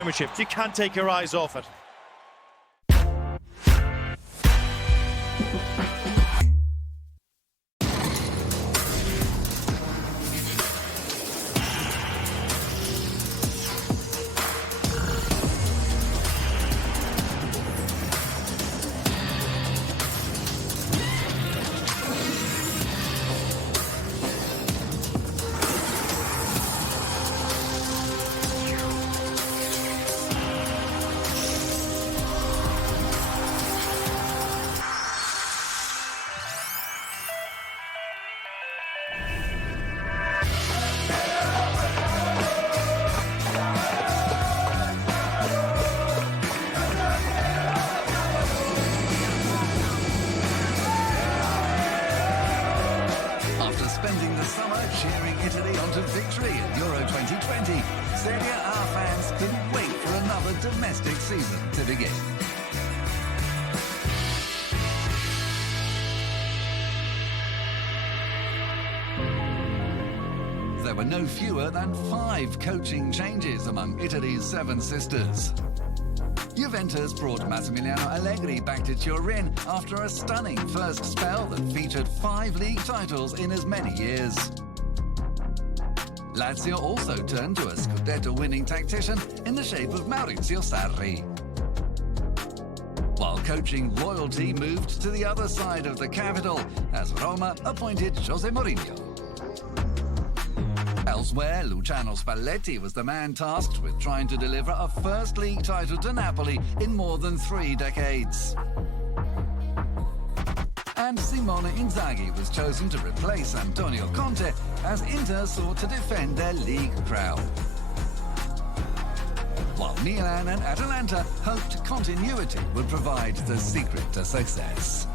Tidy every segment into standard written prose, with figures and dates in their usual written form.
Premiership. You can't take your eyes off it. Spending the summer cheering Italy onto victory at Euro 2020, Serie A fans couldn't wait for another domestic season to begin. There were no fewer than 5 coaching changes among Italy's 7 sisters. Juventus brought Massimiliano Allegri back to Turin after a stunning first spell that featured 5 league titles in as many years. Lazio also turned to a Scudetto-winning tactician in the shape of Maurizio Sarri. While coaching royalty moved to the other side of the capital as Roma appointed Jose Mourinho. Elsewhere, Luciano Spalletti was the man tasked with trying to deliver a first league title to Napoli in more than 3 decades. And Simone Inzaghi was chosen to replace Antonio Conte as Inter sought to defend their league crown. While Milan and Atalanta hoped continuity would provide the secret to success.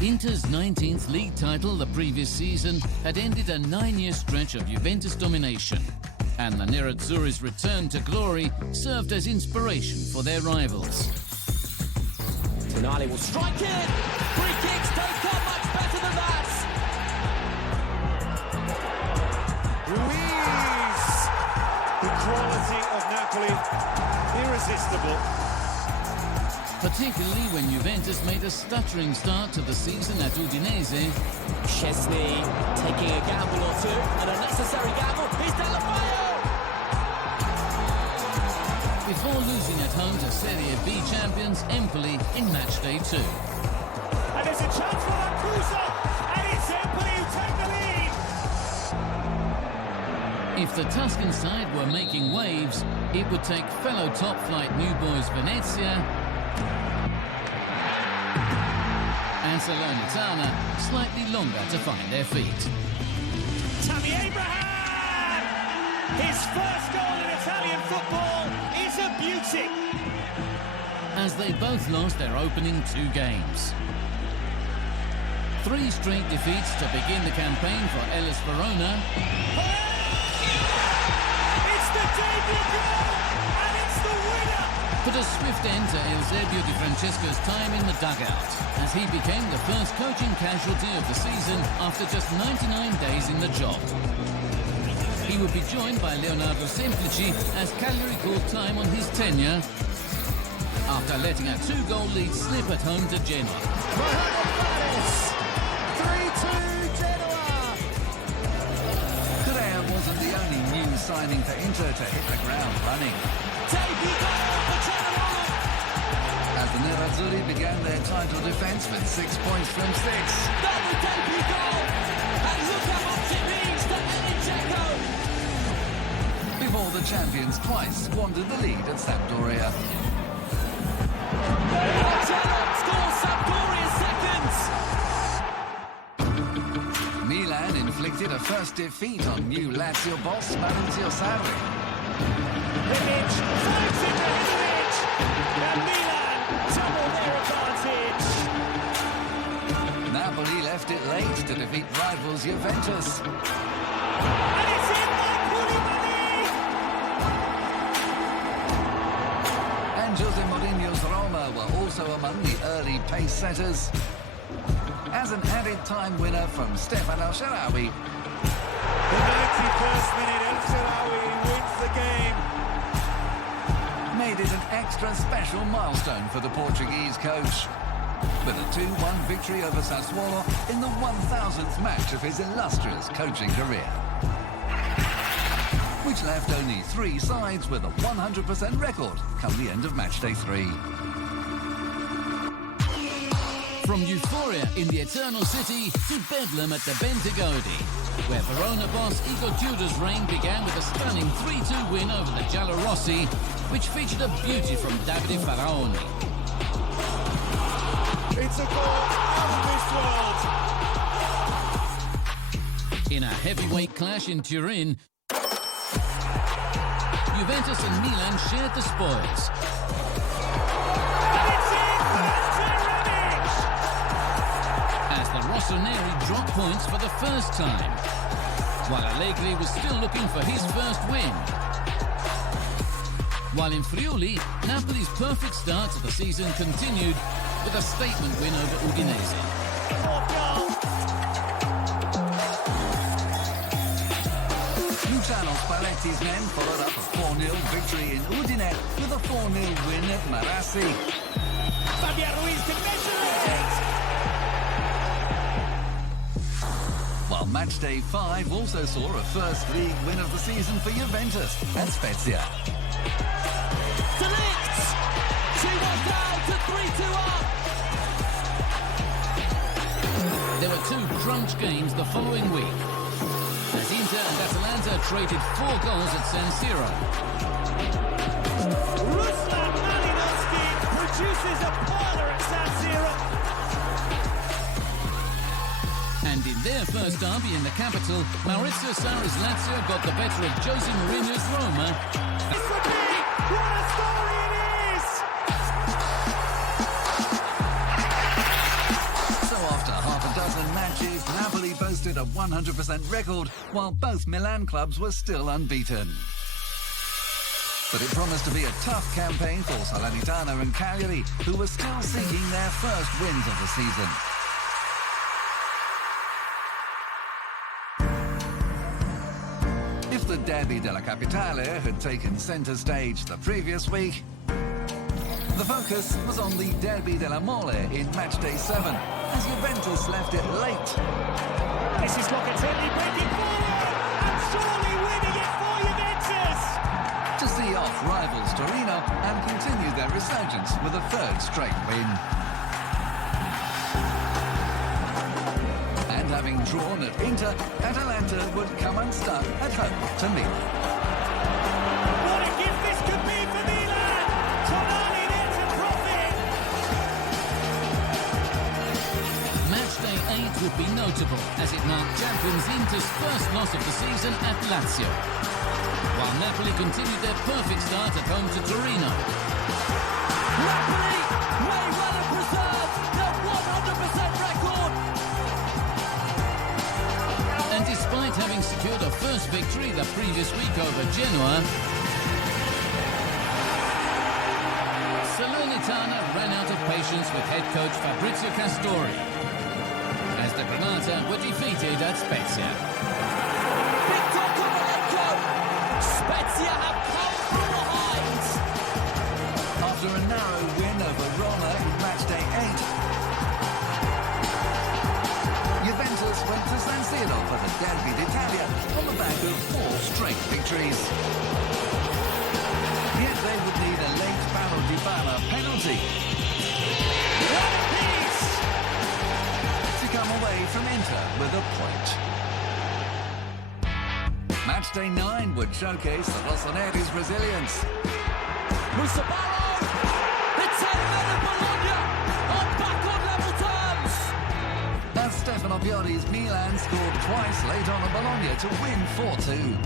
Inter's 19th league title the previous season had ended a 9-year stretch of Juventus domination, and the Nerazzurri's return to glory served as inspiration for their rivals. Tonali will strike it! Free kicks don't come much better than that! Ruiz! The quality of Napoli, irresistible. Particularly when Juventus made a stuttering start to the season at Udinese. Chesney taking a gamble or two, an unnecessary gamble. He's Delafeo! Before losing at home to Serie B champions Empoli in matchday 2. And there's a chance for Mancuso, and it's Empoli who take the lead. If the Tuscan side were making waves, it would take fellow top-flight New Boys Venezia and Salernitana slightly longer to find their feet. Tammy Abraham! His first goal in Italian football is a beauty. As they both lost their opening 2 games. 3 straight defeats to begin the campaign for Hellas Verona. It's the debut goal, and it's the winner! Put a swift end to Eusebio Di Francesco's time in the dugout, as he became the first coaching casualty of the season after just 99 days in the job. He would be joined by Leonardo Semplici as Cagliari called time on his tenure after letting a 2-goal lead slip at home to Genoa. 3-2 Genoa! Correa wasn't the only new signing for Inter to hit the ground running. Debut goal for Genoa! As the Nerazzurri began their title defence with 6 points from 6. Double debut goal! And look how much it means to Edin Dzeko! Before the champions twice squandered the lead at Sampdoria. Marcello scores Sampdoria seconds! Milan inflicted a first defeat on new Lazio boss Maurizio Sarri. Hivic finds it to Hivic, and Milan double their advantage. Napoli left it late to defeat rivals Juventus. And it's in by Koulibaly! And Jose Mourinho's Roma were also among the early pace setters. as an added time winner from Stefan El Shaarawy. The 91st minute, El Shaarawy wins the game. Made it an extra special milestone for the Portuguese coach, with a 2-1 victory over Sassuolo in the 1000th match of his illustrious coaching career, which left only 3 sides with a 100% record come the end of matchday 3. From euphoria in the Eternal City to bedlam at the Bentegodi, where Verona boss Igor Tudor's reign began with a stunning 3-2 win over the Giallorossi, which featured a beauty from Davide Faraoni. It's a goal out of this world. In a heavyweight clash in Turin, Juventus and Milan shared the spoils. And it's in for As the Rossoneri dropped points for the first time, while Allegri was still looking for his first win. While in Friuli, Napoli's perfect start to the season continued with a statement win over Udinese. Luciano Spalletti's men followed up a 4-0 victory in Udine with a 4-0 win at Marassi. Fabian Ruiz can measure it. While matchday 5 also saw a first league win of the season for Juventus at Spezia. Delict! 2-1 down to 3-2 up. There were 2 crunch games the following week, as Inter and Atalanta traded 4 goals at San Siro. Ruslan Malinowski produces a parler at San Siro. And in their first derby in the capital, Maurizio Sarri's Lazio got the better of Jose Mourinho's Roma. This would be what a story it is. So after half a dozen matches, Napoli boasted a 100% record, while both Milan clubs were still unbeaten. But it promised to be a tough campaign for Salernitana and Cagliari, who were still seeking their first wins of the season. If the Derby della Capitale had taken centre stage the previous week, the focus was on the Derby della Mole in matchday 7, as Juventus left it late. This is Locatelli breaking forward and surely winning it for Juventus. To see off rivals Torino and continue their resurgence with a 3rd straight win. And having drawn at Inter, Atalanta would come unstuck at home to Milan. What a gift this could be for Milan. Tonali there to profit. Matchday 8 would be notable, as it marked champions Inter's first loss of the season at Lazio, while Napoli continued their perfect start at home to Torino. Napoli may well have preserved their 100% record. And despite having secured a first victory the previous week over Genoa, Salernitana ran out of patience with head coach Fabrizio Castori, as the Granata were defeated at Spezia. Victor Kovalenko. Spezia have come from behind. After a narrow win over Roma in matchday 8, Juventus went to San Siro for the Derby d'Italia on the back of 4 straight victories. Yet they would need a late Paulo Dybala penalty What a piece. to come away from Inter with a point. Matchday 9 would showcase the Rossoneri's resilience. Musa Barrow. The 10 men of Bologna are back on level terms. As Stefano Pioli's Milan scored twice late on Bologna to win 4-2.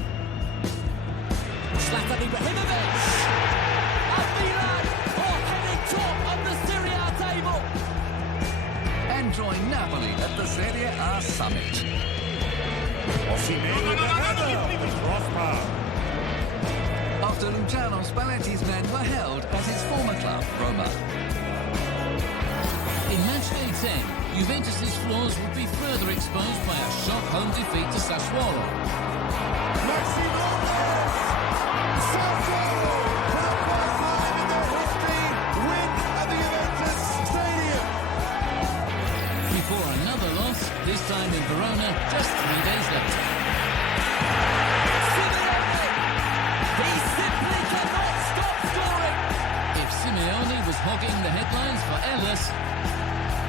Zlatan Ibrahimovic. And Milan are heading top of the Serie A table. And join Napoli at the Serie A summit. Osimhen with the header. Crossbar. After Luciano Spalletti's men were held at his former club, Roma. In matchday 10, Juventus' flaws would be further exposed by a shock home defeat to Sassuolo. Messi Lopez! Sassuolo! For the first time in their history, win at the Juventus Stadium! Before another loss, this time in Verona, just 3 days later. Simeone! He simply cannot stop scoring! If Simeone was hogging the headlines for Ellis,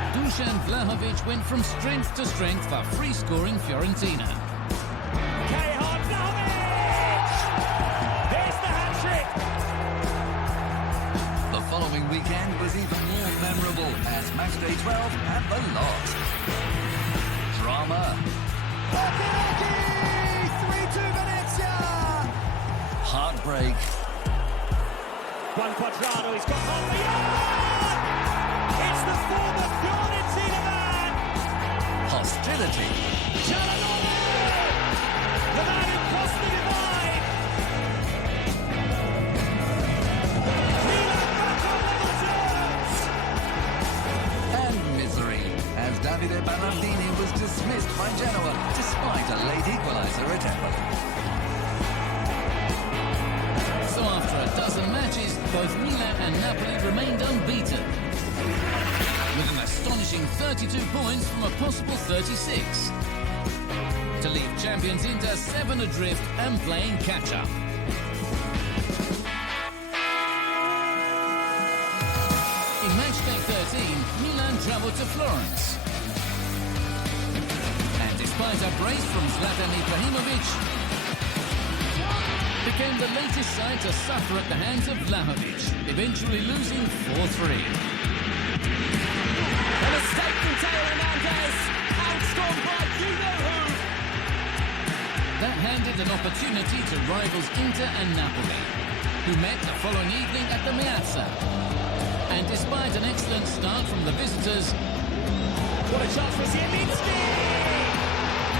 Dusan Vlahovic went from strength to strength for free-scoring Fiorentina. Kehan Vlahovic! There's the hat-trick! The following weekend was even more memorable as matchday 12 had the lot. Drama. 3-2 Venezia! Heartbreak. Juan Cuadrado, he's got half a yard! It's the former Fiorentina man! Hostility. Cialanoglu! The man who crossed the divide! Milan back on level terms! And misery as Davide Ballardini was dismissed by Genoa despite a late equaliser at Empoli. So after a dozen matches, both Milan and Napoli remained unbeaten, with an astonishing 32 points from a possible 36, to leave champions Inter 7 adrift and playing catch-up. In matchday 13, Milan travelled to Florence, and despite a brace from Zlatan Ibrahimovic, became the latest side to suffer at the hands of Vlahovic, eventually losing 4-3. A mistake from Teo Hernandez, outscored by you-know-who. That handed an opportunity to rivals Inter and Napoli, who met the following evening at the Meazza. And despite an excellent start from the visitors, What a chance for Zielinski!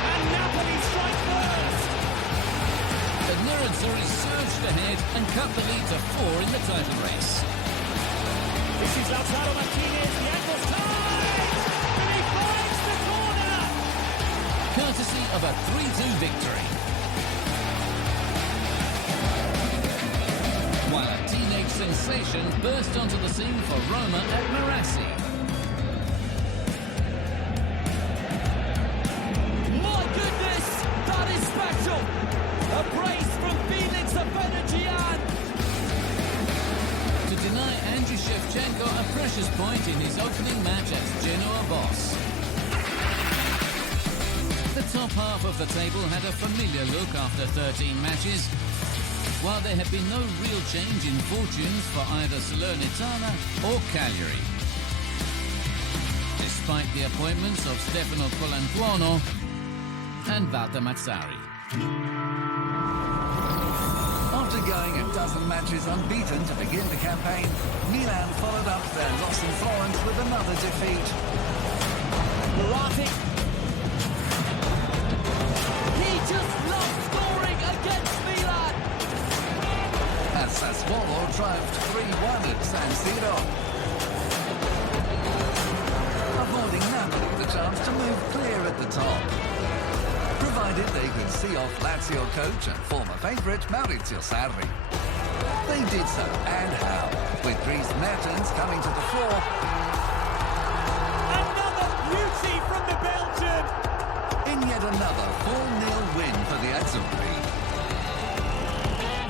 And Napoli strike first! the Nerazzurri surged ahead and cut the lead to 4 in the title race. This is Lautaro Martinez, the ankle's tight! And he finds the corner! Courtesy of a 3-2 victory. While a teenage sensation burst onto the scene for Roma at Marassi. My goodness, that is special. A brace from Felix Abenagian. To deny Andriy Shevchenko a precious point in his opening match as Genoa boss. The top half of the table had a familiar look after 13 matches, while there had been no real change in fortunes for either Salernitana or Cagliari. Despite the appointments of Stefano Colantuono and Walter Mazzari. After going a dozen matches unbeaten to begin the campaign, Milan followed up their loss in Florence with another defeat. Murati. He just loves scoring against Milan. As Sassuolo triumphed 3-1 at San Siro, affording Napoli the chance to move clear at the top, provided they could see off Lazio coach and former favourite Maurizio Sarri. They did so, and how, with Dries Mertens coming to the floor. Another beauty from the Belgian! In yet another 4-0 win for the Azzurri.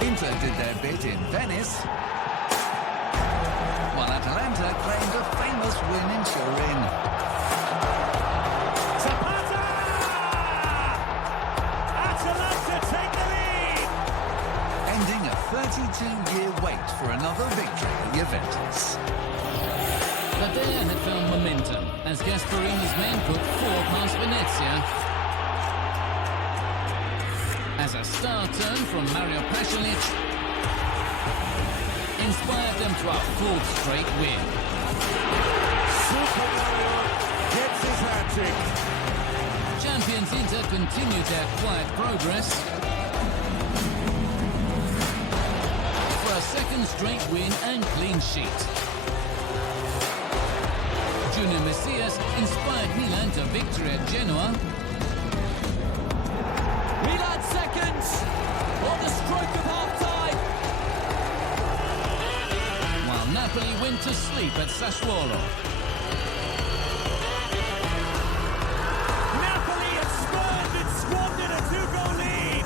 Inter did their bit in Venice, while Atalanta claimed a famous win in Turin. Zapata! Atalanta take the lead! Ending a 32-year wait for another victory at Juventus. The Dea had found momentum as Gasparini's men put 4 past Venezia. As a star turn from Mario Pasalic inspired them to a 4th straight win. Super Mario gets his hat-trick. Champions Inter continued their quiet progress for a 2nd straight win and clean sheet. Junior Messias inspired Milan to victory at Genoa. Milan seconds on the stroke of half-time. While Napoli went to sleep at Sassuolo. Napoli have spurned and squandered a two-goal lead.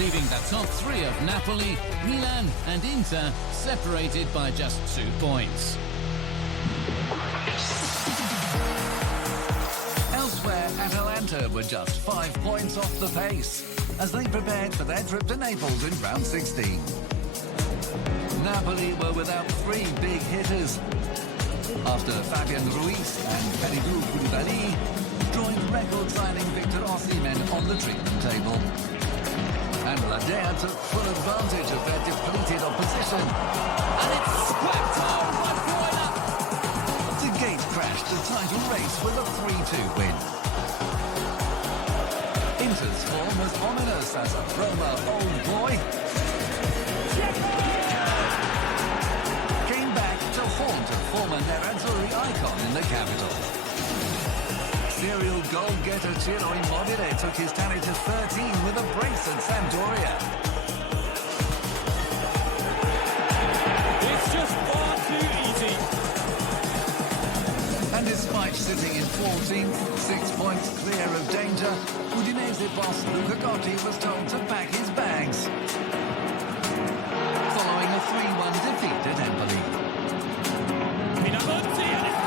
Leaving the top three of Napoli, Milan and Inter separated by just 2 points. Elsewhere, Atalanta were just 5 points off the pace as they prepared for their trip to Naples in round 16. Napoli were without 3 big hitters after Fabian Ruiz and Kalidou Koulibaly joined record-signing Victor Osimhen on the treatment table. And Ladea took full advantage of their depleted opposition. And it's swept home by Bruyne. To gate crash the title race with a 3-2 win. Inter's form was ominous as a Roma old boy came back to haunt a former Nerazzurri icon in the capital. Serial goal-getter Ciro Immobile took his tally to 13 with a brace at Sampdoria. It's just far too easy. And despite sitting in 14th, 6 points clear of danger, Udinese boss Luca Gotti was told to pack his bags following a 3-1 defeat at Empoli. Pinamonti and it's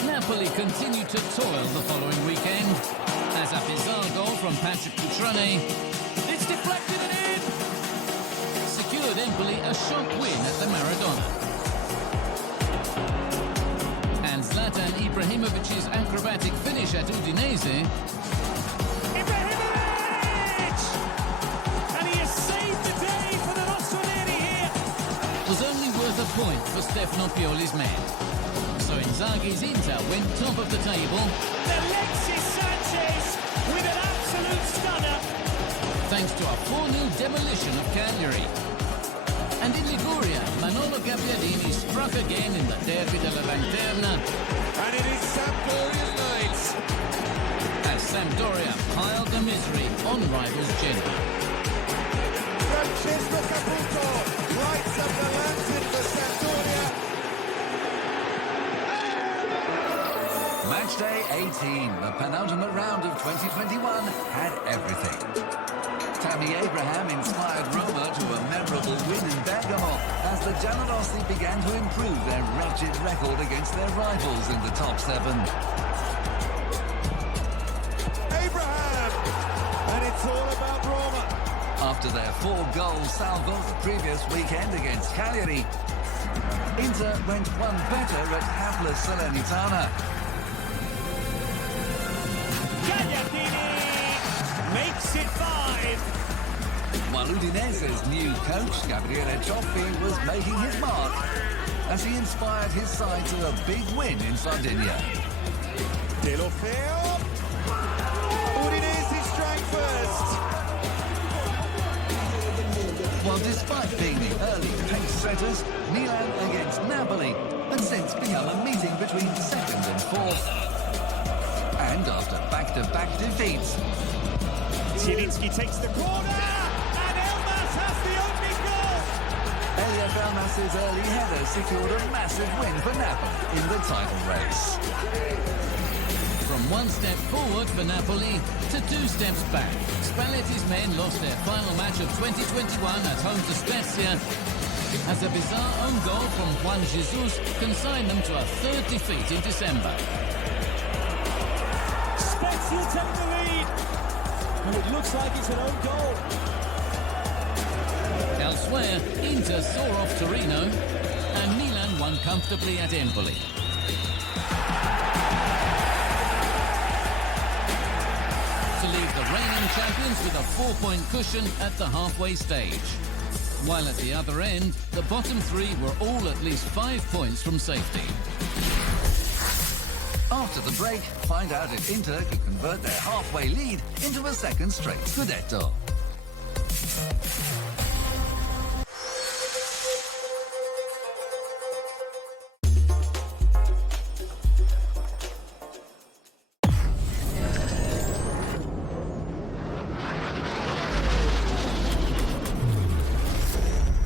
3. Napoli continued to toil the following weekend as a bizarre goal from Patrick Cutrone It's deflected and in. secured Empoli a shock win at the Maradona. And Zlatan Ibrahimovic's acrobatic finish at Udinese Ibrahimovic! And he has saved the day for the Rossoneri here. was only worth a point for Stefano Pioli's men. So Inzaghi's Inter went top of the table Alexis Sanchez with an absolute stunner. thanks to a 4-0 demolition of Cagliari. And in Liguria, Manolo Gabbiadini struck again in the Derby della Lanterna And it is Sampdoria's night. as Sampdoria piled the misery on rivals Genoa. Francesco Caputo lights up the lantern for Sampdoria. Match day 18, the penultimate round of 2021, had everything. Tammy Abraham inspired Roma to a memorable win in Bergamo as the Giallorossi began to improve their wretched record against their rivals in the top 7. Abraham. And it's all about Roma. After their 4-goal salvo the previous weekend against Cagliari, Inter went one better at hapless Salernitana. Gagliardini makes it 5. While Udinese's new coach, Gabriele Cioffi, was making his mark as he inspired his side to a big win in Sardinia. De Lofeo. Udinese strike first. While despite being the early pace setters, Milan against Napoli had since become a meeting between 2nd and 4th. And after back-to-back defeats, Zielinski takes the corner, and Elmas has the opening goal. Elias Elmas's early header secured a massive win for Napoli in the title race. From 1 step forward for Napoli to 2 steps back, Spalletti's men lost their final match of 2021 at home to Spezia as a bizarre own goal from Juan Jesus consigned them to a 3rd defeat in December. Spezia take the lead. And it looks like it's an own goal. Elsewhere, Inter saw off Torino and Milan won comfortably at Empoli. To leave the reigning champions with a 4-point cushion at the halfway stage. While at the other end, the bottom 3 were all at least 5 points from safety. After the break, find out if Inter could convert their halfway lead into a second straight Scudetto.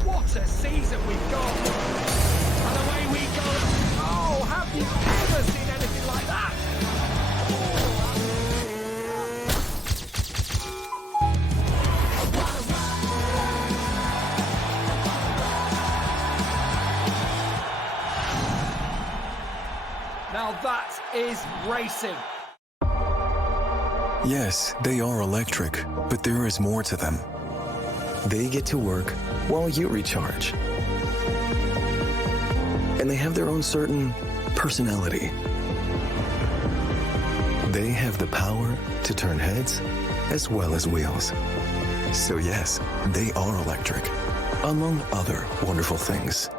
What a season we've got! And away we go! Oh, have you ever seen anything like that? Now that is racing. Yes, they are electric, but there is more to them. They get to work while you recharge. And they have their own certain personality. They have the power to turn heads as well as wheels. So yes, they are electric, among other wonderful things.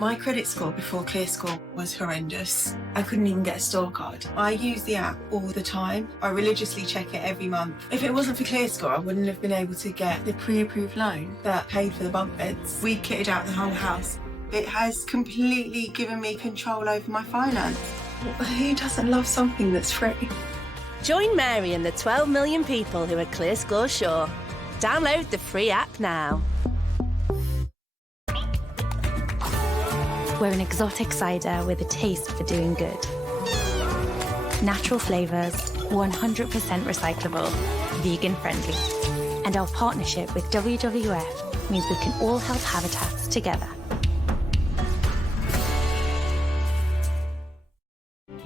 My credit score before ClearScore was horrendous. I couldn't even get a store card. I use the app all the time. I religiously check it every month. If it wasn't for ClearScore, I wouldn't have been able to get the pre-approved loan that paid for the bunk beds. We kitted out the whole house. It has completely given me control over my finance. Who doesn't love something that's free? Join Mary and the 12 million people who are ClearScore sure. Download the free app now. We're an exotic cider with a taste for doing good. Natural flavours, 100% recyclable, vegan friendly. And our partnership with WWF means we can all help habitats together.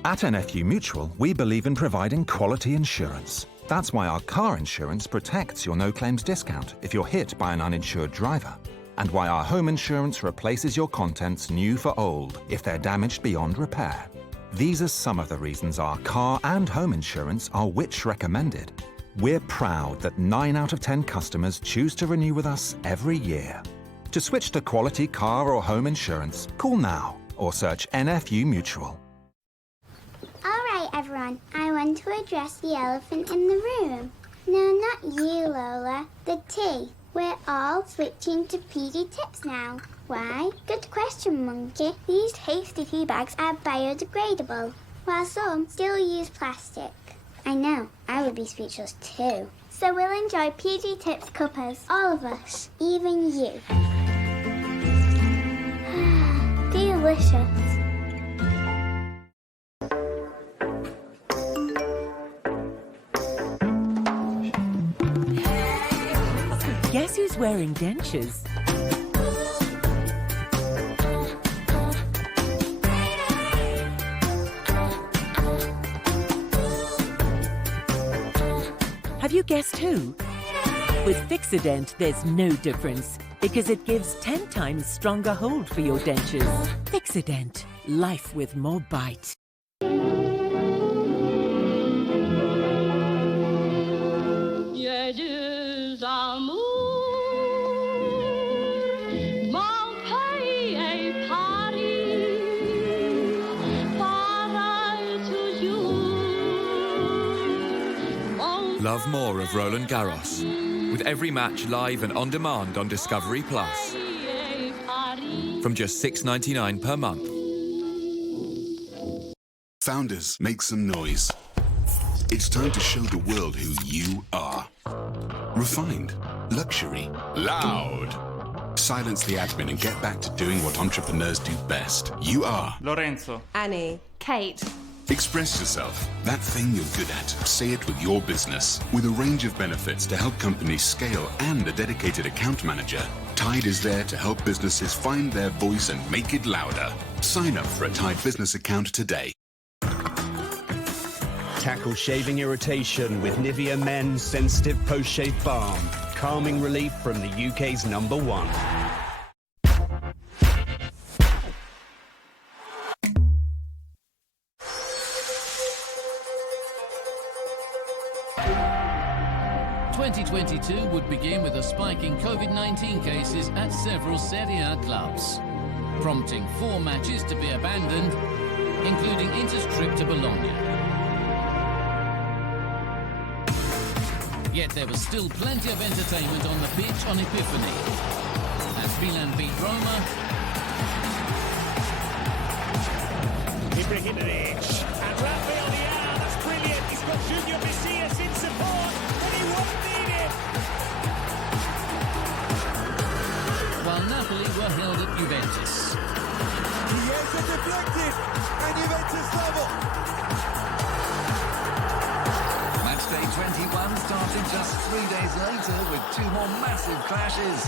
At NFU Mutual, we believe in providing quality insurance. That's why our car insurance protects your no-claims discount if you're hit by an uninsured driver. And why our home insurance replaces your contents new for old if they're damaged beyond repair. These are some of the reasons our car and home insurance are Which recommended. We're proud that 9 out of 10 customers choose to renew with us every year. To switch to quality car or home insurance, call now or search NFU Mutual. All right, everyone, I want to address the elephant in the room. No, not you, Lola. The tea. We're all switching to PG Tips now. Why? Good question, Monkey. These tasty tea bags are biodegradable, while some still use plastic. I know, I would be speechless too. So we'll enjoy PG Tips cuppers, all of us, even you. Delicious. Guess who's wearing dentures? Have you guessed who? With Fixodent, there's no difference because it gives 10 times stronger hold for your dentures. Fixodent, life with more bite. Love more of Roland Garros, with every match live and on demand on Discovery Plus. From just $6.99 per month. Founders, make some noise. It's time to show the world who you are. Refined, luxury, loud. Silence the admin and get back to doing what entrepreneurs do best. You are Lorenzo, Annie, Kate. Express yourself. That thing you're good at. Say it with your business. With a range of benefits to help companies scale and a dedicated account manager, Tide is there to help businesses find their voice and make it louder. Sign up for a Tide business account today. Tackle shaving irritation with Nivea Men's Sensitive Post-Shave Balm. Calming relief from the UK's #1. ...2022 would begin with a spike in COVID-19 cases at several Serie A clubs, prompting 4 matches to be abandoned including Inter's trip to Bologna. Yet there was still plenty of entertainment on the pitch on Epiphany. As Milan beat Roma, Ibrahimovic and Rafael Leao, that's brilliant. He's got Junior Messias in support, but he won't need it. while Napoli were held at Juventus. Chiesa deflected, and Juventus level. Matchday 21 started just 3 days later with 2 more massive clashes.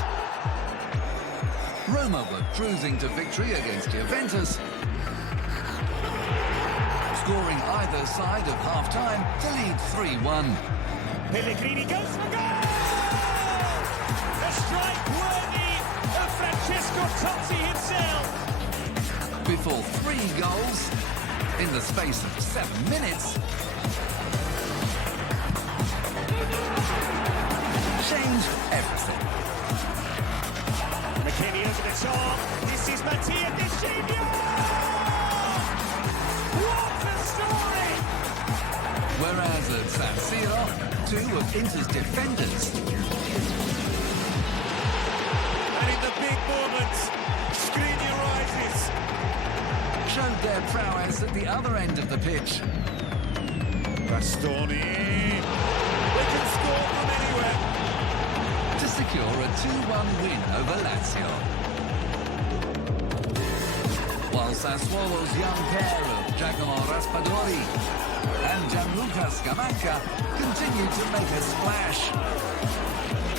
Roma were cruising to victory against Juventus, scoring either side of half-time to lead 3-1. Pellegrini goes for goal! A strike worthy of Francesco Totti himself. Before 3 goals in the space of 7 minutes, changed everything. McKinney over the top. This is Mattia Di Silvio! What a story! Whereas at San Siro, 2 of Inter's defenders And in the big moments, Skriniar rises. showed their prowess at the other end of the pitch. Bastoni. They can score from anywhere. To secure a 2-1 win over Lazio. While Sassuolo's young pair of Giacomo Raspadori and Gianluca Scamacca continued to make a splash.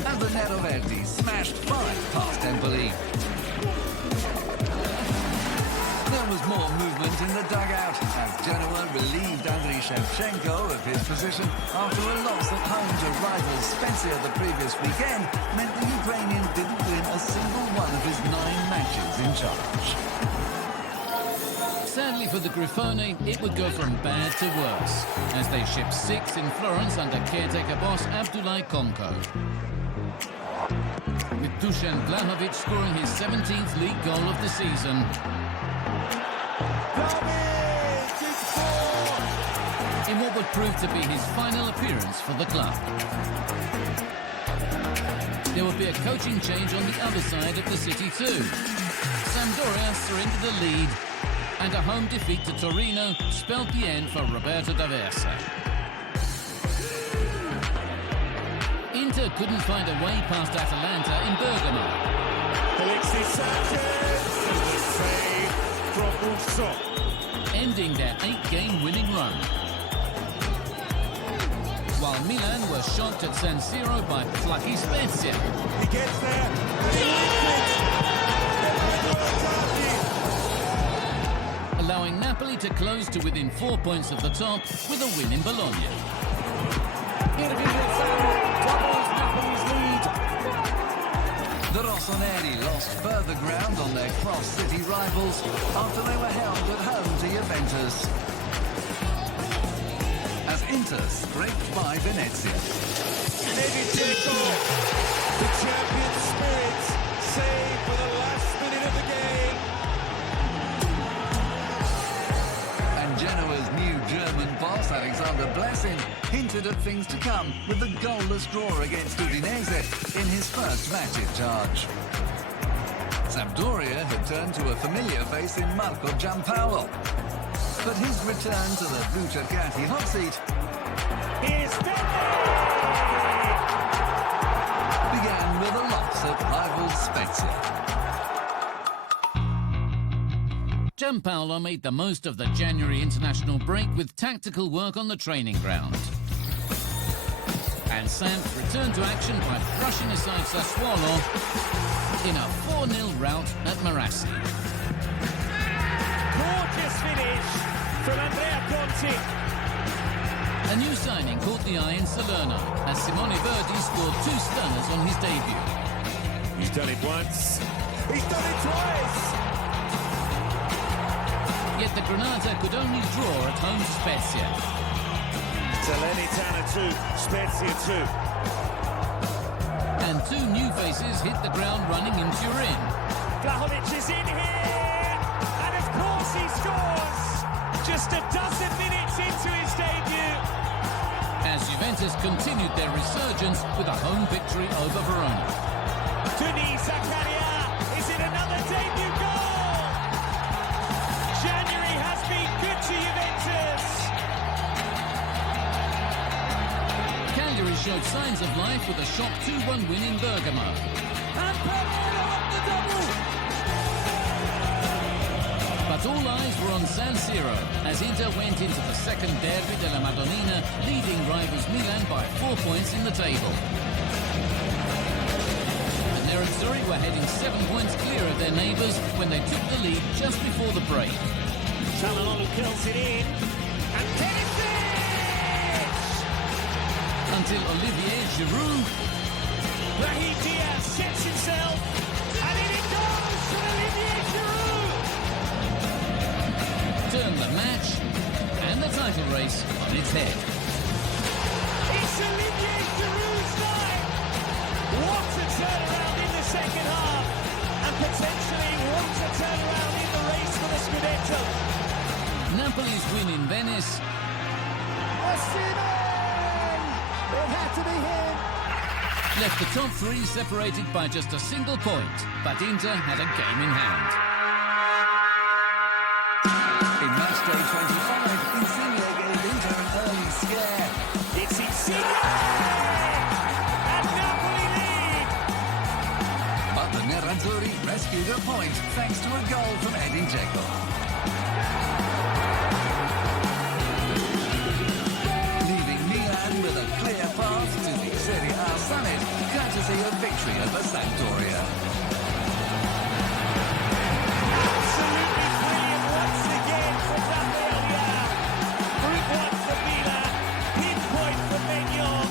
And the Neroverdi smashed 5 past Empoli. There was more movement in the dugout as Genoa relieved Andriy Shevchenko of his position after a loss at home to rival Spezia the previous weekend meant the Ukrainian didn't win a single one of his 9 matches in charge. Sadly for the Grifone, it would go from bad to worse, as they shipped 6 in Florence under caretaker boss Abdulai Komko. With Dusan Vlahovic scoring his 17th league goal of the season. In what would prove to be his final appearance for the club. There would be a coaching change on the other side of the city too. Sampdoria surrendered the lead, and a home defeat to Torino spelled the end for Roberto D'Aversa. Inter couldn't find a way past Atalanta in Bergamo. Alexis Sanchez, save from Musso. Ending their 8-game winning run. While Milan were shocked at San Siro by plucky Spezia. He gets there, and he wins it. Allowing Napoli to close to within 4 points of the top with a win in Bologna. Doubles Napoli's lead. The Rossoneri lost further ground on their cross-city rivals after they were held at home to Juventus. As Inter scraped by Venezia. Maybe Dzeko, the champion spirits, save for the last minute of the game. And Genoa's new German boss, Alexander Blessin, hinted at things to come with the goalless draw against Udinese in his first match in charge. Sampdoria had turned to a familiar face in Marco Giampaolo. But his return to the Blue Cercati hot seat began with a loss at rival Spezia. Giampaolo made the most of the January international break with tactical work on the training ground. And Samp returned to action by brushing aside Sassuolo in a 4-0 rout at Marassi. Gorgeous finish from Andrea Conti. A new signing caught the eye in Salerno as Simone Verdi scored 2 stunners on his debut. He's done it once. He's done it twice. Yet the Granata could only draw at home to Spezia. Salernitana 2, Spezia 2. And 2 new faces hit the ground running in Turin. Vlahovic is in here, and of course he scores. just a dozen minutes into his debut. As Juventus continued their resurgence with a home victory over Verona. Denis Zakaria, is it another debut goal? January has been good to Juventus. Cagliari showed signs of life with a shock 2-1 win in Bergamo. And Pereira up the double. But all eyes were on San Siro as Inter went into the second derby della Madonnina, leading rivals Milan by 4 points in the table. And Nerazzurri were heading 7 points clear of their neighbours when they took the lead just before the break. Çalhanoğlu curls it in, and Perisic! Until Olivier Giroud. Brahim Diaz sets himself, and in it goes for Olivier Giroud! Turned the match and the title race on its head. It's Olivier Giroud's night! What a turnaround in the second half! And potentially what a turnaround in the race for the Scudetto! Napoli's win in Venice. It had to be him. Left the top three separated by just a single point, but Inter had a game in hand. In match day 25, Insigne gave Inter an early scare. It's Insigne! And Napoli lead! But the Nerazzurri rescued a point thanks to a goal from Edin Dzeko. Leaving Milan with a clear path to the Serie A summit, courtesy of victory over Sampdoria. Absolutely brilliant once again from Rafael Leao. Group 1 for Milan, pinpoint for Maignan.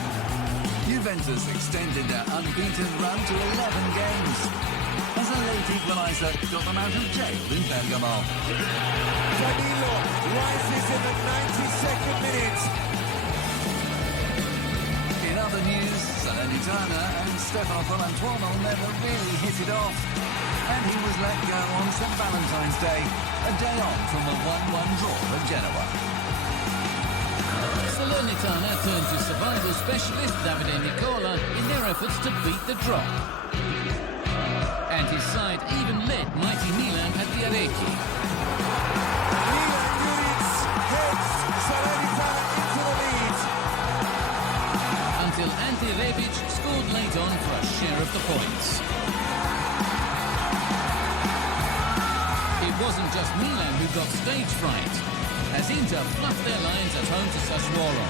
Juventus extended their unbeaten run to 11 games. As a late equaliser got them out of jail in Bergamo. Danilo rises in the 92nd minute. In other news, Salernitana and Stefano Colantuono never really hit it off. And he was let go on St. Valentine's Day, a day on from a 1-1 draw at Genoa. Salernitana turned to survival specialist Davide Nicola in their efforts to beat the drop. And his side even led mighty Milan at the Arecchi. Milan units heads Salernitana into the lead. Until Ante Rebic scored late on for a share of the points. It wasn't just Milan who got stage fright, as Inter fluffed their lines at home to Sassuolo.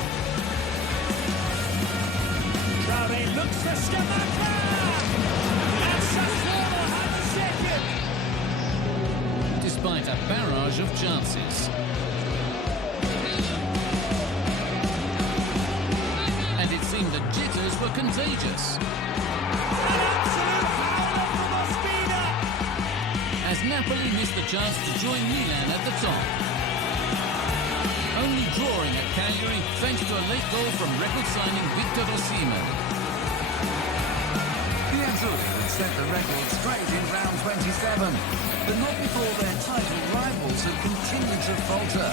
Traore looks for Scamacca! And Sassuolo has a second! Despite a barrage of chances. And it seemed the jitters were contagious. An absolute howler from Ospina! As Napoli missed the chance to join Milan at the top. Only drawing at Cagliari thanks to a late goal from record signing Victor Osimhen. The Azzurri had set the record straight in round 27, but not before their title rivals had continued to falter.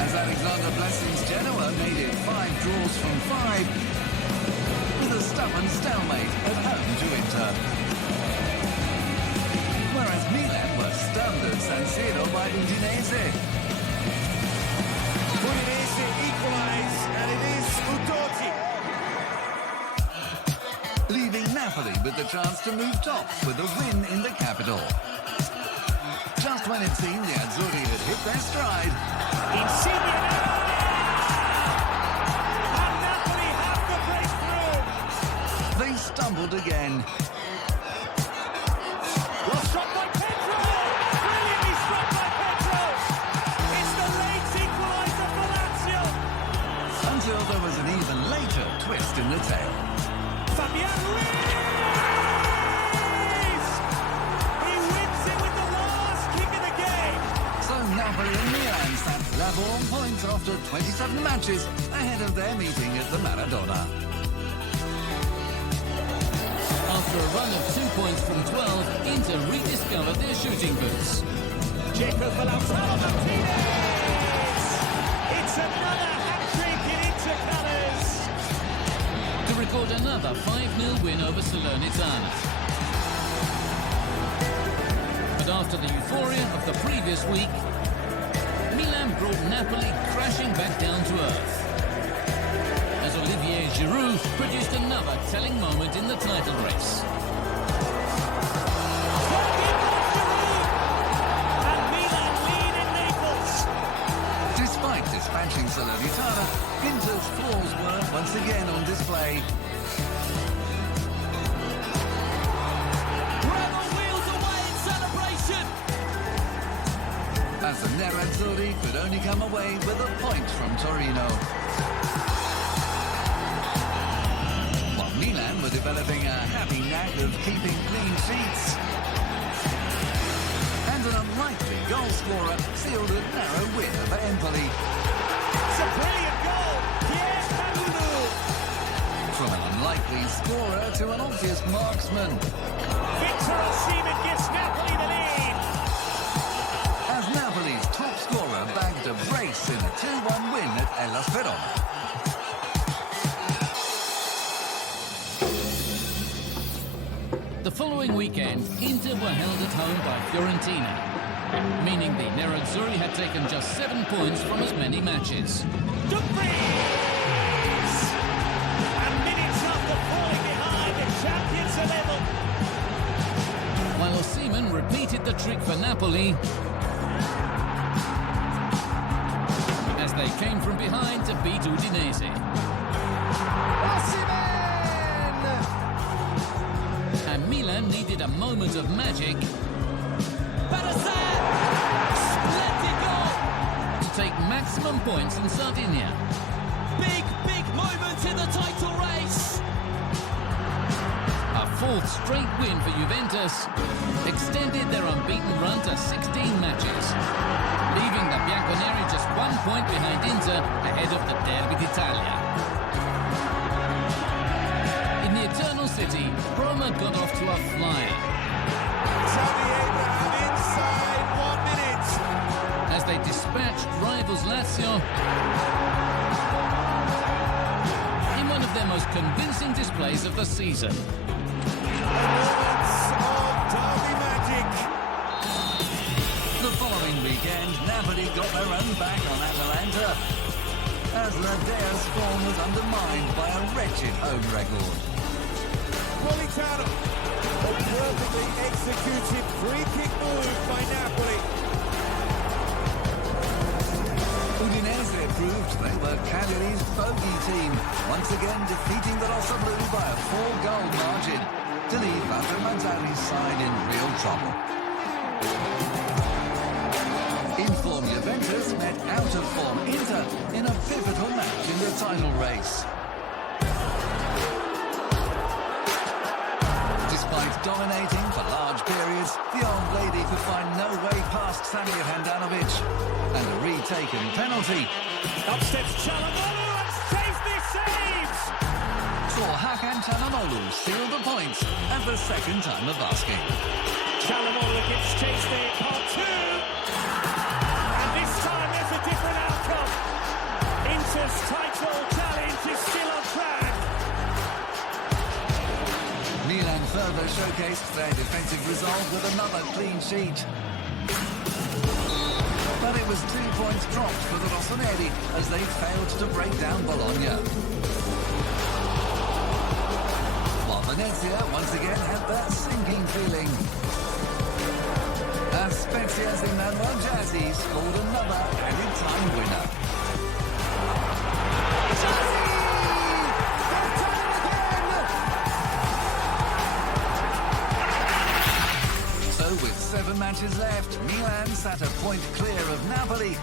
As Alexander Blessing's Genoa made it 5 draws from 5, with a stubborn stalemate at home to Inter. Whereas Milan were stunned at San Siro by Udinese. Udinese equalise, and it is Udotti. Leaving Napoli with the chance to move tops with a win in the capital. Just when it seemed the Azzurri had hit their stride, Insigne and Napoli have the breakthrough! they stumbled again. Well struck by Pedro! Brilliantly struck by Pedro! It's the late equaliser for Lazio! Until there was an even later twist in the tale. Fabian Ruiz! He wins it with the last kick of the game! So Napoli and Milan sat level on points after 27 matches ahead of their meeting at the Maradona. After a run of 2 points from 12, Inter rediscovered their shooting boots. Checo for Lautaro Martinez! It's another hat-trick in Inter colours! To record another 5-0 win over Salernitana. But after the euphoria of the previous week, Milan brought Napoli crashing back down to earth. As Olivier Giroud produced another telling moment in the title race. And Milan lead in Naples! Despite dispatching Salernitana, Inter's flaws were once again on display. As the Nerazzurri could only come away with a point from Torino. While Milan were developing a happy knack of keeping clean sheets. And an unlikely goal scorer sealed a narrow win over Empoli. It's a brilliant goal! Yes, Kalulu! From an unlikely scorer to an obvious marksman. Victor Osimhen gives Napoli the lead! As Napoli's top scorer bagged a brace in a 2-1 win at Hellas Verona. The following weekend, Inter were held at home by Fiorentina, meaning the Nerazzurri had taken just 7 points from as many matches. Dumfries! And minutes after falling behind, the champions are level. While Osimhen repeated the trick for Napoli, as they came from behind to beat Udinese. Osimhen! And Milan needed a moment of magic Splendid goal! to take maximum points in Sardinia. Big moment in the title race! A fourth straight win for Juventus extended their unbeaten run to 16 matches, leaving the Bianconeri just 1 point behind Inter ahead of the Derby d'Italia. In the Eternal City, Roma got off to a flyer. Tammy Abraham inside 1 minute. As they dispatched rivals Lazio in one of their most convincing displays of the season. Moments of derby magic. The following weekend, Napoli got their own back on Atalanta, as Ladea's form was undermined by a wretched home record. Politano, a perfectly executed free-kick move by Napoli. Udinese proved they were Cagliari's bogey team, once again defeating the Rossoneri by a 4-goal margin, to leave Walter Mazzarri's side in real trouble. In-form Juventus met out-of-form Inter in a pivotal match in the title race. Despite dominating for large periods, the old lady could find no way past Samir Handanovic, and a retaken penalty. Up steps Çalhanoğlu and Chesney saves! Saw Hakan Çalhanoğlu seal the points at the second time of asking. Çalhanoğlu against Chesney, part 2! And this time there's a different outcome. Inter's title challenge is still on track. Milan further showcased their defensive resolve with another clean sheet. But it was 2 points dropped for the Rossoneri as they failed to break down Bologna. While Venezia once again had that sinking feeling. As Spezia's Emmanuel Jazzy scored another added time winner. With 7 matches left, Milan sat a point clear of Napoli,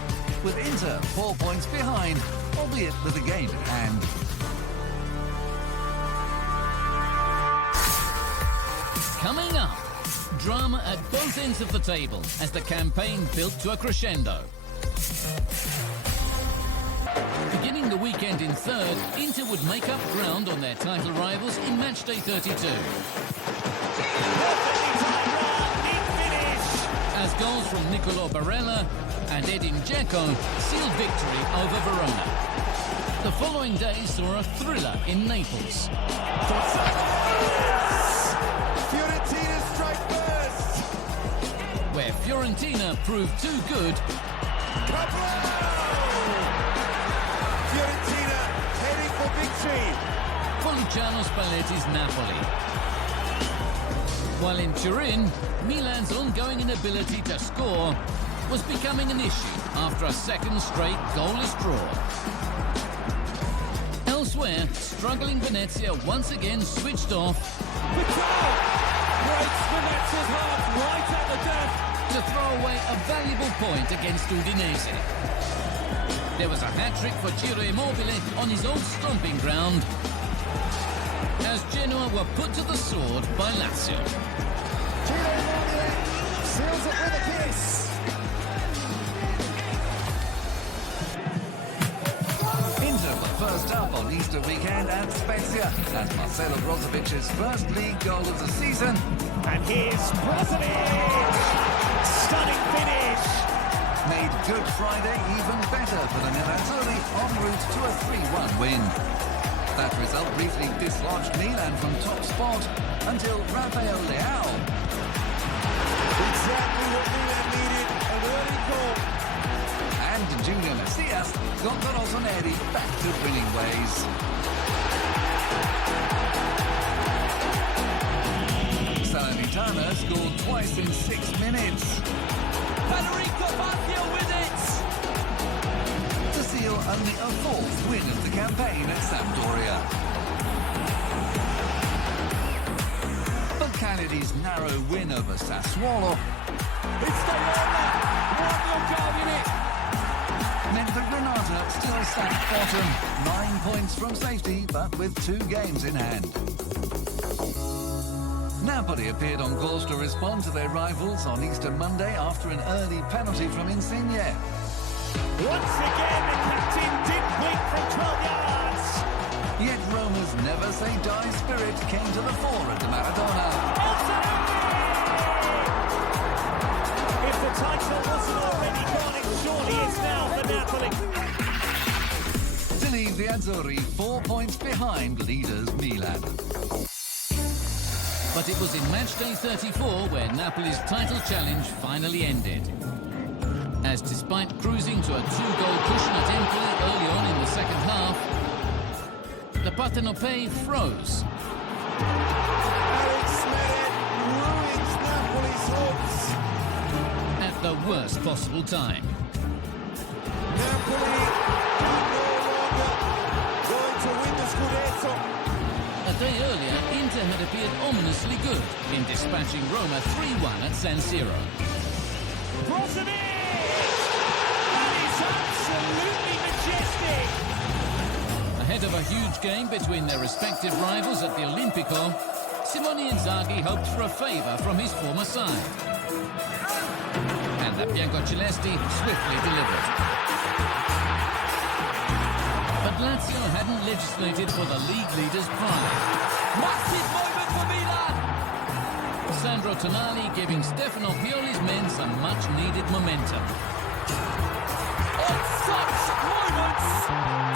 with Inter 4 points behind, albeit with a game at hand. Coming up, drama at both ends of the table as the campaign built to a crescendo. Beginning the weekend in third, Inter would make up ground on their title rivals in matchday 32. As goals from Niccolò Barella and Edin Dzeko sealed victory over Verona. The following day saw a thriller in Naples. Fiorentina strike first. Where Fiorentina proved too good. Fiorentina heading for victory. For Luciano Spalletti's Napoli. While in Turin, Milan's ongoing inability to score was becoming an issue after a second straight goalless draw. Elsewhere, struggling Venezia once again switched off. Breaks Venezia's heart right at the death. To throw away a valuable point against Udinese. There was a hat-trick for Ciro Immobile on his old stomping ground as Genoa were put to the sword by Lazio. Ciro Immobile seals it with a kiss. Inter were first up on Easter weekend at Spezia. That's Marcelo Brozovic's first league goal of the season. And here's Brozovic! Stunning finish! Made Good Friday even better for the Nerazzurri en route to a 3-1 win. That result briefly dislodged Milan from top spot until Rafael Leao. Exactly what Milan needed, an early goal. And Junior Messias got the Rossoneri back to winning ways. Salernitana scored twice in 6 minutes. Federico Baggio with it. To seal only a 4th win of the campaign at Sampdoria. But Cagliari's narrow win over Sassuolo It's the Roma. 1-0 Cagliari. meant that Granada still sat bottom. 9 points from safety, but with 2 games in hand. Napoli appeared on course to respond to their rivals on Easter Monday after an early penalty from Insigne. Once again, the captain didn't blink from 12 yards. Yet Roma's never say die spirit came to the fore at the Maradona. If the title wasn't already gone, it surely is now for Napoli. To leave the Azzurri 4 points behind leaders Milan. But it was in matchday 34 where Napoli's title challenge finally ended. As despite cruising to a 2-goal cushion at Empoli early on in the second half, the Partenopei froze. Alex Meret ruins Napoli's hopes. At the worst possible time. Napoli are no longer going to win the Scudetto. A day earlier, Inter had appeared ominously good in dispatching Roma 3-1 at San Siro. Brozovic! That is absolutely majestic! Ahead of a huge game between their respective rivals at the Olimpico, Simone Inzaghi hoped for a favour from his former side. And the Biancocelesti swiftly delivered. But Lazio hadn't legislated for the league leaders' pride. Massive moment for Milan. Sandro Tonali giving Stefano Pioli's men some much-needed momentum. On such moments,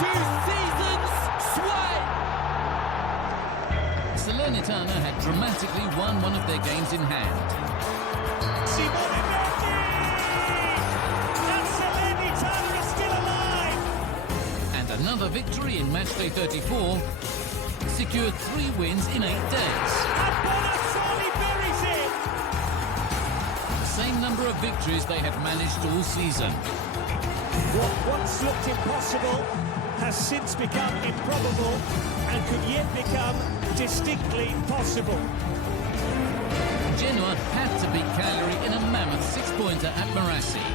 do seasons sway. Salernitana had dramatically won one of their games in hand. Simone Verdi! And Salernitana is still alive! And another victory in matchday 34 secured 3 wins in 8 days. And Bonazzoli buries it! The same number of victories they had managed all season. What once looked impossible has since become improbable and could yet become distinctly possible. Genoa had to beat Cagliari in a mammoth 6-pointer at Marassi.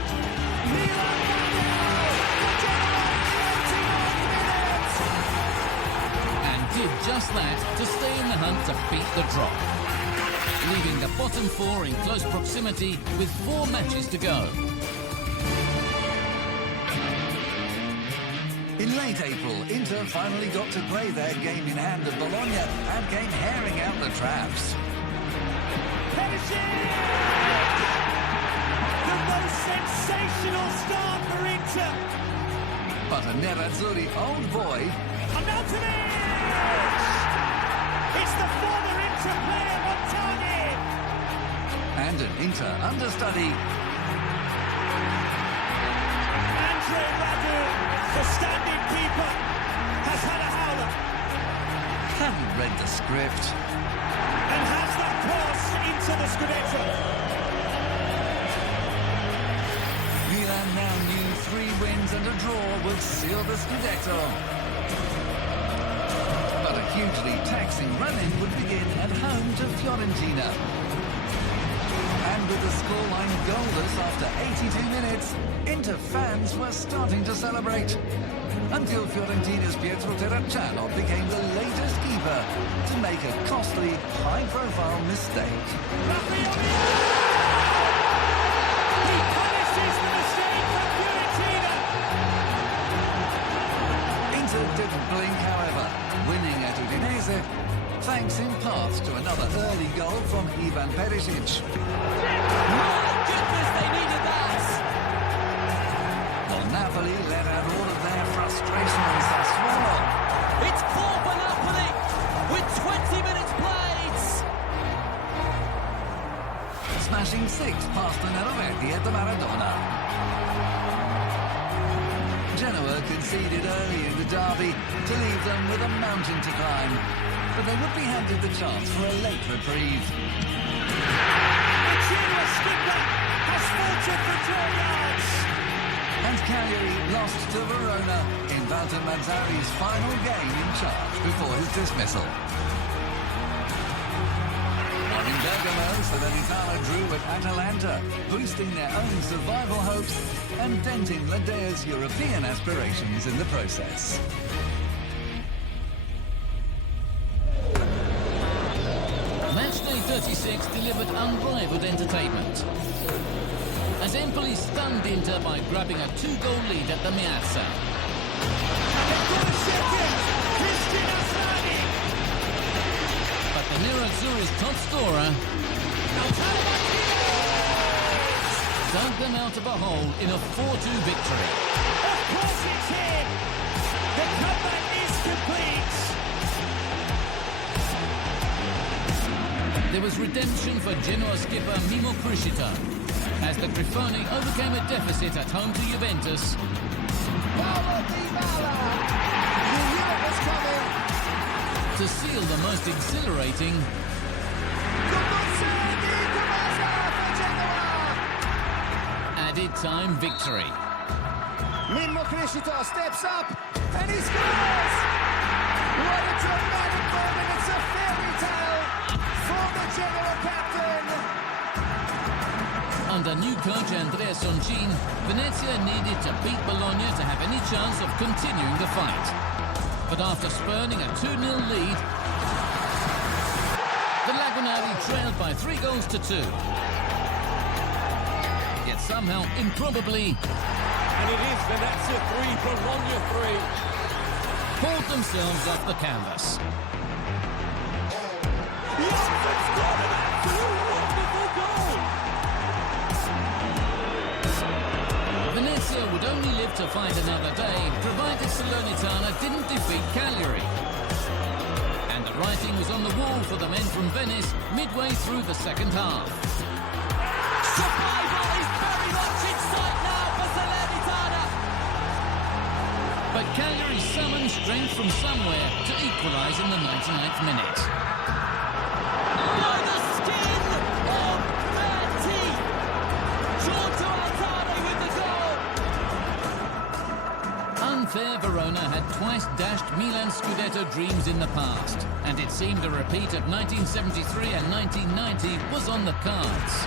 And did just that to stay in the hunt to beat the drop, leaving the bottom 4 in close proximity with 4 matches to go. In In late April, Inter finally got to play their game in hand at Bologna and came herring out the traps. The most sensational start for Inter. But a Nerazzurri old boy... Arnautovic! It's the former Inter player, Montani! And an Inter understudy... Andre Radu, the standing keeper, has had a howler. Hadn't read the script. And has that cross into the Scudetto. Milan now knew 3 wins and a draw would seal the Scudetto. But a hugely taxing run-in would begin at home to Fiorentina. And with the scoreline goalless after 82 minutes, Inter fans were starting to celebrate. Until Fiorentina's Pietro Terracciano became the latest keeper to make a costly, high-profile mistake. He punishes the mistake for Fiorentina. Inter didn't blink, however, winning at Udinese, thanks in part to another early goal from Ivan Perisic. My goodness, they needed that! While Napoli let out all of their frustration on Sassuolo. It's 4 for Napoli with 20 minutes played! Smashing 6 past the Nervetti at the Maradona. Genoa conceded early in the derby to leave them with a mountain to climb, but they would be handed the chance for a late reprieve. The Genoa skipper has faltered for 4 yards. And Cagliari lost to Verona in Walter Mazzari's final game in charge before his dismissal. In Bergamo, Salernitana drew with Atalanta, boosting their own survival hopes and denting Ledea's European aspirations in the process. Matchday 36 delivered unrivaled entertainment, as Empoli stunned Inter by grabbing a 2-goal lead at the Meazza. But the Nerazzurri's top scorer dug them out of a hole in a 4-2 victory. Of course it's him. The comeback is complete. There was redemption for Genoa skipper Mimo Criscito, as the Grifoni overcame a deficit at home to Juventus. To seal the most exhilarating added time victory. Mimo Criscito steps up and he scores! What a dramatic moment, it's a fairy tale for the Genoa captain! Under new coach Andrea Soncin, Venezia needed to beat Bologna to have any chance of continuing the fight. But after spurning a 2-0 lead, the Lagunari trailed by 3-2. Yet somehow, improbably, And it is Venezia 3, Bologna 3. pulled themselves off the canvas. Janssen scored an absolute wonderful goal! Venezia would only live to fight another day, provided Salernitana didn't defeat Cagliari. And the writing was on the wall for the men from Venice midway through the second half. Survival is very much in sight now for Salernitana! But Cagliari summoned strength from somewhere to equalise in the 99th minute. By the skin of their teeth! Giorgio Altare with the goal! Unfair Verona had twice dashed Milan's Scudetto dreams in the past, and it seemed a repeat of 1973 and 1990 was on the cards.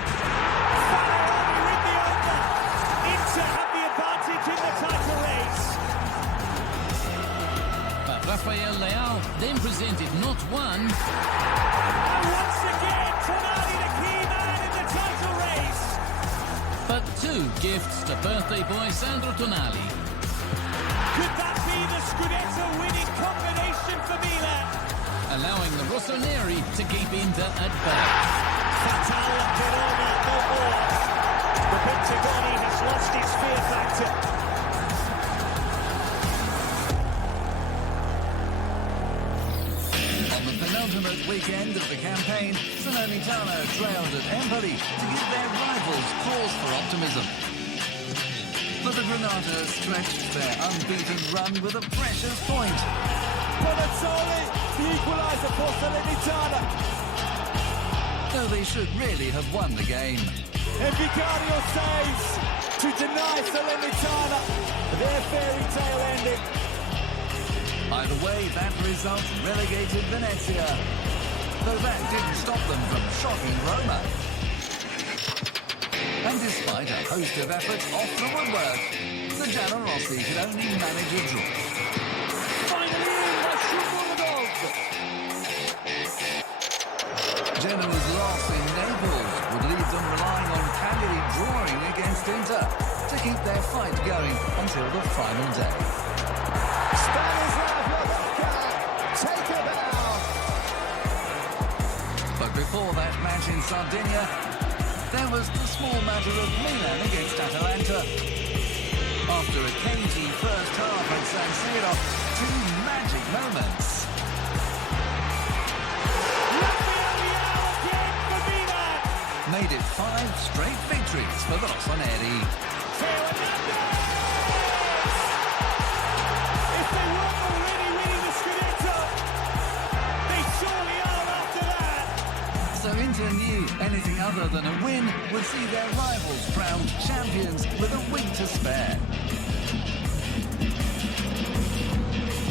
Inter have the advantage in the title race. But Rafael Leao then presented not one, And once again, Tonali the key man in the title race. but 2 gifts to birthday boy Sandro Tonali. Could that be the Rossoneri to keep Inter at bay. Fatale Verona, no more. The Pentagoni has lost its fear factor. On the penultimate weekend of the campaign, Salernitana trailed at Empoli to give their rivals cause for optimism. But the Granata stretched their unbeaten run with a precious point. Bonazzoli, the equaliser for Salernitana. Though they should really have won the game. And Vicario saves to deny Salernitana their fairy tale ending. Either way, that result relegated Venezia. Though that didn't stop them from shocking Roma. And despite a host of efforts off the woodwork, the Giallorossi could only manage a draw. Finally in by Shuburdov. Genoa's loss in Naples would leave them relying on Cagliari drawing against Inter to keep their fight going until the final day. Stanislav Lobotka, take a bow. But before that match in Sardinia, there was the small matter of Milan against Atalanta. After a cagey first half at San Siro, two magic moments. Made it 5 straight victories for the Rossoneri. If they weren't already winning the Scudetto, they surely are after that. So Inter knew anything other than a win would see their rivals crowned champions with a week to spare.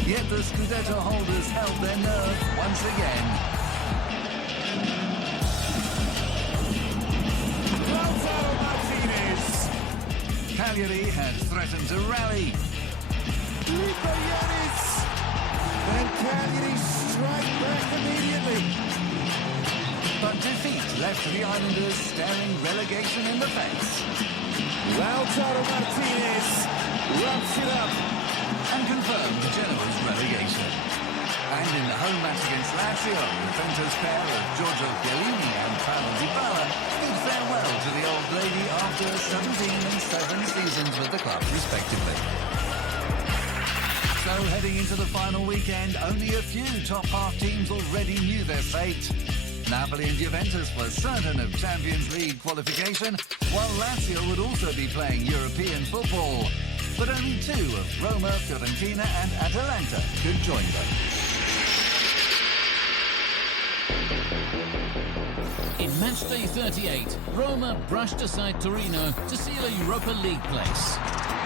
Yet the Scudetto holders held their nerve once again. Lautaro Martinez. Cagliari had threatened to rally. Lipa Yanis. And Cagliari strike back immediately. But defeat left the Islanders staring relegation in the face. Lautaro Martinez wraps it up and confirmed Genoa's relegation. And in the home match against Lazio, the Ventus pair of Giorgio Chiellini and Paolo Dybala bid farewell to the old lady after 17 and 7 seasons with the club, respectively. So heading into the final weekend, only a few top-half teams already knew their fate. Napoli and Juventus were certain of Champions League qualification, while Lazio would also be playing European football. But only 2 of Roma, Fiorentina and Atalanta could join them. In matchday 38, Roma brushed aside Torino to seal a Europa League place.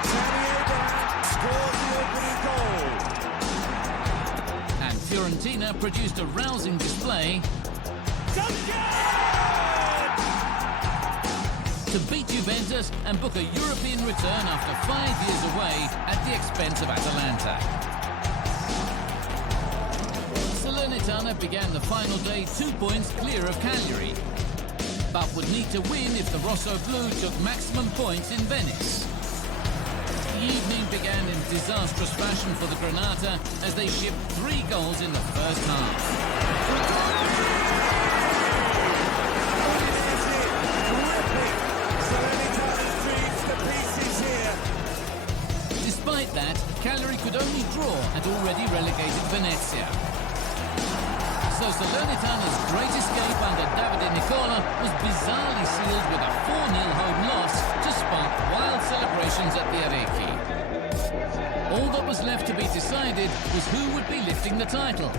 Tammy Abraham scored the opening goal. And Fiorentina produced a rousing display to beat Juventus and book a European return after 5 years away at the expense of Atalanta. Salernitana began the final day 2 points clear of Cagliari, but would need to win if the Rosso Blu took maximum points in Venice. The evening began in disastrous fashion for the Granata as they shipped 3 goals in the first half. Despite that, Cagliari could only draw at already relegated Venezia. So Salernitana's great escape under Davide Nicola was bizarrely sealed with a 4-0 home loss to spark wild celebrations at the Arecchi. All that was left to be decided was who would be lifting the title.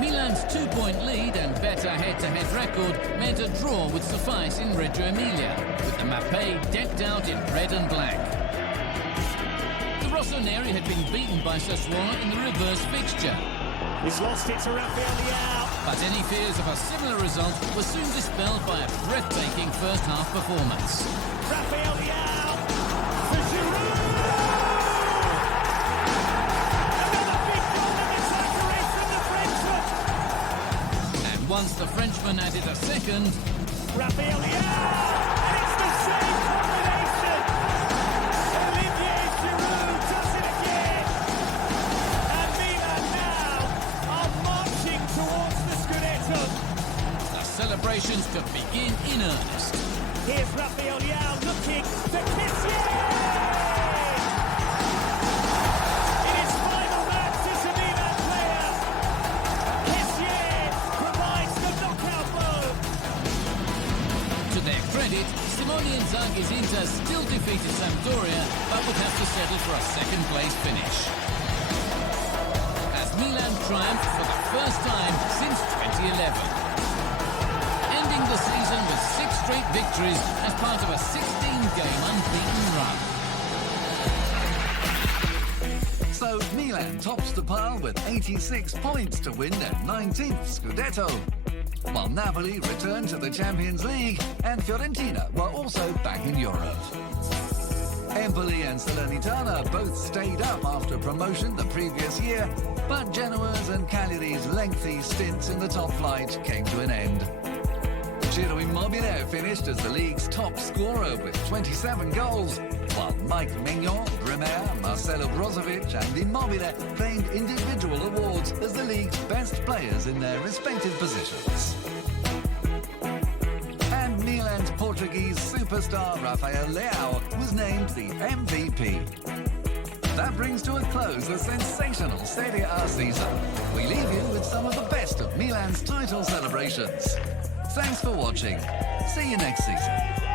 Milan's 2-point lead and better head-to-head record meant a draw would suffice in Reggio Emilia, with the Mappei decked out in red and black. The Rossoneri had been beaten by Sassuolo in the reverse fixture. He's lost it to Rafael Leao. But any fears of a similar result were soon dispelled by a breathtaking first-half performance. Rafael Leao for Giroud. Another big goal in the second race from the Frenchman. And once the Frenchman added a second, Rafael Leao, and it's the same combination. Olivier Giroud does it again. And Milan now are marching to to begin in earnest. Here's Rafael Leao looking for Kessié! In his final match as a Milan player, Kessié provides the knockout blow. To their credit, Simone Inzaghi's Inter still defeated Sampdoria, but would have to settle for a second-place finish. As Milan triumphed for the first time since 2011. Ending the season with 6 straight victories as part of a 16-game unbeaten run. So Milan tops the pile with 86 points to win their 19th Scudetto, while Napoli returned to the Champions League and Fiorentina were also back in Europe. Empoli and Salernitana both stayed up after promotion the previous year, but Genoa's and Cagliari's lengthy stints in the top flight came to an end. Ciro Immobile finished as the league's top scorer with 27 goals, while Mike Maignan, Bremer, Marcelo Brozovic and Immobile claimed individual awards as the league's best players in their respective positions. And Milan's Portuguese superstar Rafael Leao was named the MVP. That brings to a close a sensational Serie A season. We leave you with some of the best of Milan's title celebrations. Thanks for watching. See you next season.